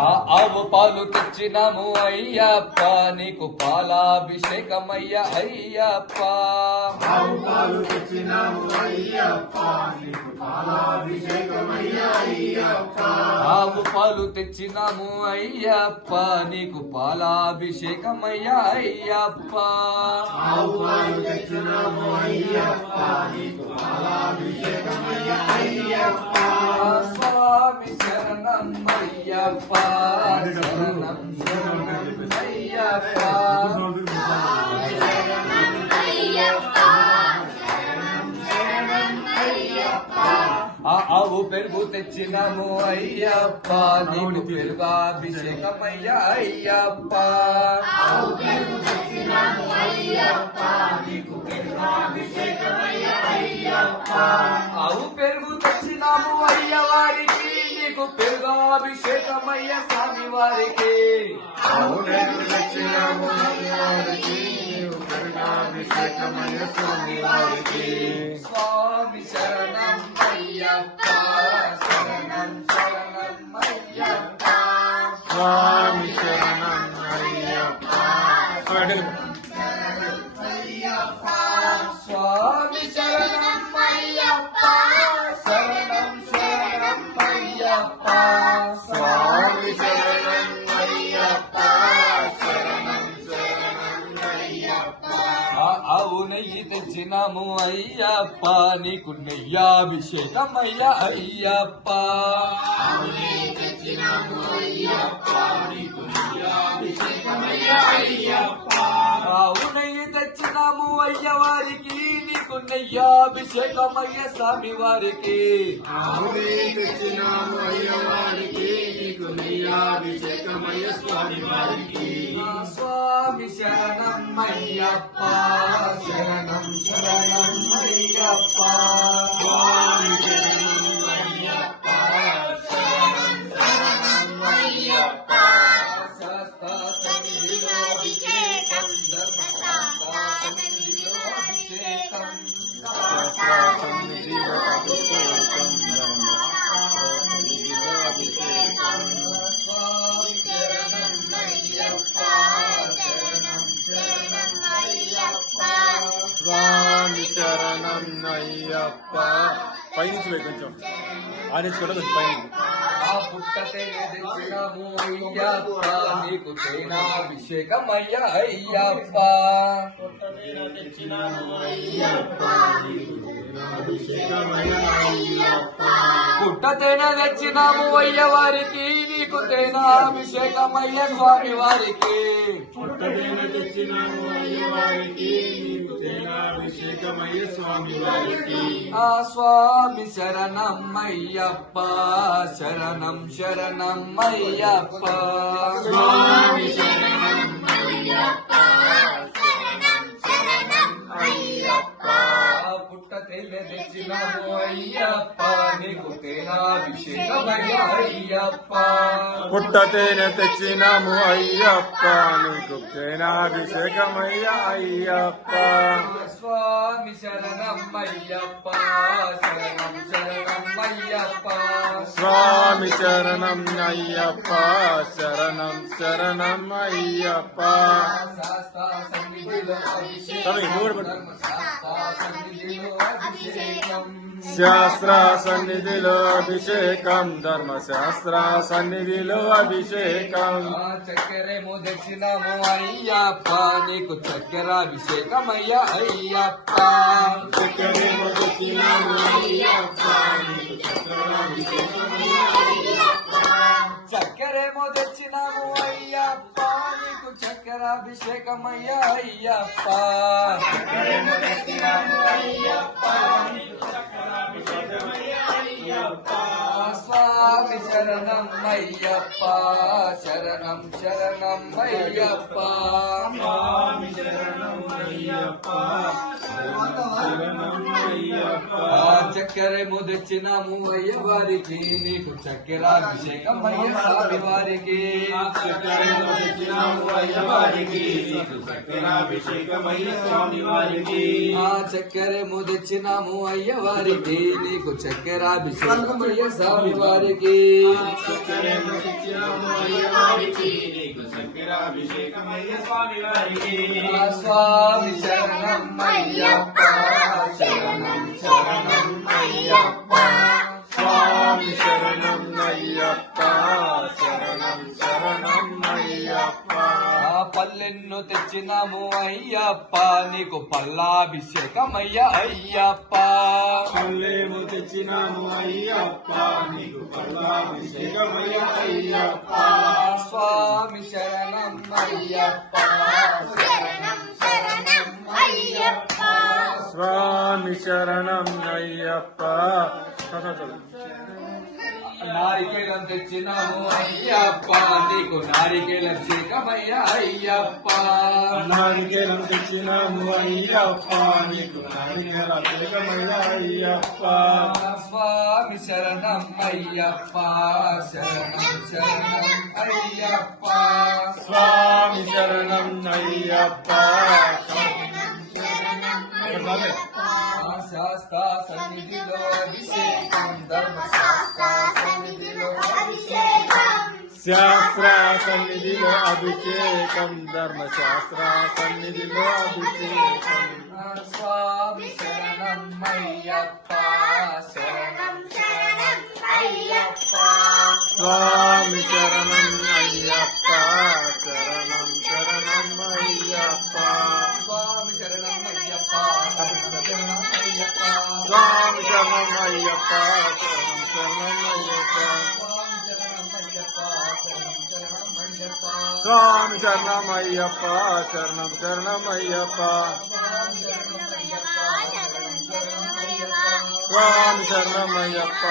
ఆవు పాలు తెచ్చినాము అయ్యప్ప నీకు పాలాభిషేకమయ్య అయ్యప్ప. ఆవు పాలు తెచ్చినాము అయ్యప్ప నీకు పాలాభిషేకమయ్య అయ్యప్ప. ఆవు పాలు తెచ్చినాము అయ్యప్ప నీకు పాలాభిషేకమయ్య అయ్యప్ప. ఆవు పాలు తెచ్చినాము అయ్యప్ప నీకు పాలాభిషేకమయ్య అయ్యప్ప. స్వామి శరణం అయ్యప్ప శరణం శరణం అయ్యప్ప. ఆవు పెరుగు తెచ్చినాము అయ్యప్ప నీకు పెరుగాభిషేకమయ్య అయ్యప్ప. ఆవు పెరుగు తెచ్చినాము అయ్యప్ప నీకు పెరుగాభిషేకమయ్య అయ్యప్ప. ఆవు పెరుగు తెచ్చినాము అయ్యవారికి నీకు పెరుగాభిషేకమయ్య స్వామి వారికి. ఆవు పెరుగు తెచ్చినాము అయ్యవారికి నీకు పెరుగాభిషేకమయ్య స్వామి వారికి. స్వామి శరణం అయ్యప్ప శరణం శరణం అయ్యప్ప. స్వామి శరణం అయ్యప్ప. స్వామి శరణం అయ్యప్ప శరణం శరణం అయ్యప్ప. స్వామి శరణం అయ్యప్ప శరణం శరణం అయ్యప్ప. ఆవు నెయ్యి తెచ్చినాము అయ్యప్ప నీకు నెయ్యాభిషేకమయ్య అయ్యప్ప. ఆవు నెయ్యి తెచ్చినాము అయ్యవారికి నీకు నెయ్యాభిషేకమయ్య స్వామి వారికి. ఆవు నెయ్యి తెచ్చినాము అయ్యవారికి నీకు నెయ్యాభిషేకమయ్య స్వామి వారికి. స్వామి శరణం అయ్యప్ప శరణం శరణం అయ్యప్ప. స్వామి శరణం అయ్యప్ప శరణం శరణం అయ్యప్ప. శాస్త్ర సన్నిధిలో అభిషేకం ధర్మశాస్త్ర సన్నిధిలో అభిషేకం. శాస్త్ర సన్నిధిలో అభిషేకం ధర్మశాస్త్ర అభిషేకం. స్వామి శరణం అయ్యప్ప శరణం శరణం అయ్యప్ప. స్వామి శరణం అయ్యప్ప. పైనుంచి కొంచెం ఆరేసి కూడా కొంచెం పైన. ఆ పుట్టతే తెచ్చినాము అయ్యప్ప నీకు తేనాభిషేకమయ్య అయ్యప్ప. పుట్టతేన తెచ్చినాము అయ్యవారికి నీకు తేనాభిషేకమయ్య స్వామి వారికి. పుట్టతేన తెచ్చినాము అయ్యవారికి నీకు తేనాభిషేకమయ్య స్వామి వారికి. ఆ స్వామి శరణం అయ్యప్ప శరణం శరణం అయ్యప్ప. స్వామి శరణం అయ్యప్ప శరణం శరణం అయ్యప్ప. పుట్టతేనె తెచ్చినాము అయ్యప్ప నీకు తేనాభిషేకమయ్య అయ్యప్ప. పుట్టతేనె తెచ్చినాము అయ్యప్ప నీకు తేనాభిషేకమయ్య అయ్యప్ప. స్వామి శరణం అయ్యప్ప శరణం శరణం అయ్యప్ప. స్వామి శరణం అయ్యప్ప శరణం శరణం అయ్యప్ప. శాస్త్ర సన్నిధిలో అభిషేకం ధర్మశాస్త్ర సన్నిధిలో అభిషేకం. శాస్త్ర సన్నిధిలో అభిషేకం ధర్మశాస్త్ర సన్నిధిలో అభిషేకం. చక్కెరేమో తెచ్చినాము అయ్యప్ప నీకు చక్కెరాభిషేకమయ్య అయ్యప్ప. చక్కెరేమో తెచ్చినాము అయ్యప్ప నీకు చక్కెరాభిషేకమయ్య అయ్యప్ప. చక్కెరేమో తెచ్చినాము అయ్యప్ప నీకు చక్కెరాభిషేకమయ్య అయ్యప్ప. చక్కెరేమో తెచ్చినాము అయ్యప్ప నీకు చక్కెరాభిషేకమయ్య అయ్యప్ప. స్వామి శరణం అయ్యప్ప శరణం శరణం అయ్యప్ప. స్వామి శరణం అయ్యప్ప శరణం అయ్యప్ప. చక్కెరేమో తెచ్చినాము అయ్యవారికి నీకు చక్కెరాభిషేకమయ్య స్వామి వారికి. చక్కెరేమో తెచ్చినాము అయ్యవారికి నీకు చక్కెరాభిషేకమయ్య స్వామి వారికి. చక్కెరేమో తెచ్చినాము అయ్యవారికి నీకు చక్కెరాభిషేకమయ్య తెచ్చినామయ్య స్వామి వారికి చక్కెరేమో తెచ్చినాము అయ్యవారికి నీకు చక్కెరాభిషేకమయ్య స్వామి వారికి స్వామి శరణం అయ్యప్ప శరణం శరణం అయ్యప్ప స్వామి శరణం అయ్యప్ప శరణం శరణం అయ్యప్ప పల్లెన్ను తెచ్చినాము అయ్యప్ప నీకు పల్లాభిషేకమయ్య అయ్యప్ప పల్లెము తెచ్చినాము అయ్యప్ప నీకు పల్లాభిషేకమయ్య అయ్యప్ప స్వామి శరణం అయ్యప్ప శరణం శరణం అయ్యప్ప స్వామి శరణం అయ్యప్ప నారికేళం తెచ్చినాము అయ్యప్ప నీకు నారికేళభిషేకమయ్య అయ్యప్ప నారికేలం తెచ్చినాము అయ్యప్ప నీకు నారికేలాభిషేకమయ్య అయ్యప్ప స్వామి శరణం అయ్యప్ప శరణం శరణం అయ్యప్ప స్వామి శరణం అయ్యప్ప శాస్త్ర సన్నిధిలో అభిషేకం ధర్మశాస్త్ర సన్నిధిలో అభిషేకం శాస్త్ర సన్నిధిలో అభిషేకం ధర్మశాస్త్ర సన్నిధిలో అభిషేకం స్వామి శరణం అయ్యప్ప శరణం శరణం అయ్యప్ప స్వామి శరణం అయ్యప్ప శరణం శరణం అయ్యప్ప స్వామి శరణం అయ్యప్ప శరణం శరణం అయ్యప్ప స్వామి శరణం అయ్యప్ప శరణం శరణం అయ్యప్ప స్వామి శరణం అయ్యప్ప శరణం శరణం అయ్యప్ప స్వామి శరణం అయ్యప్ప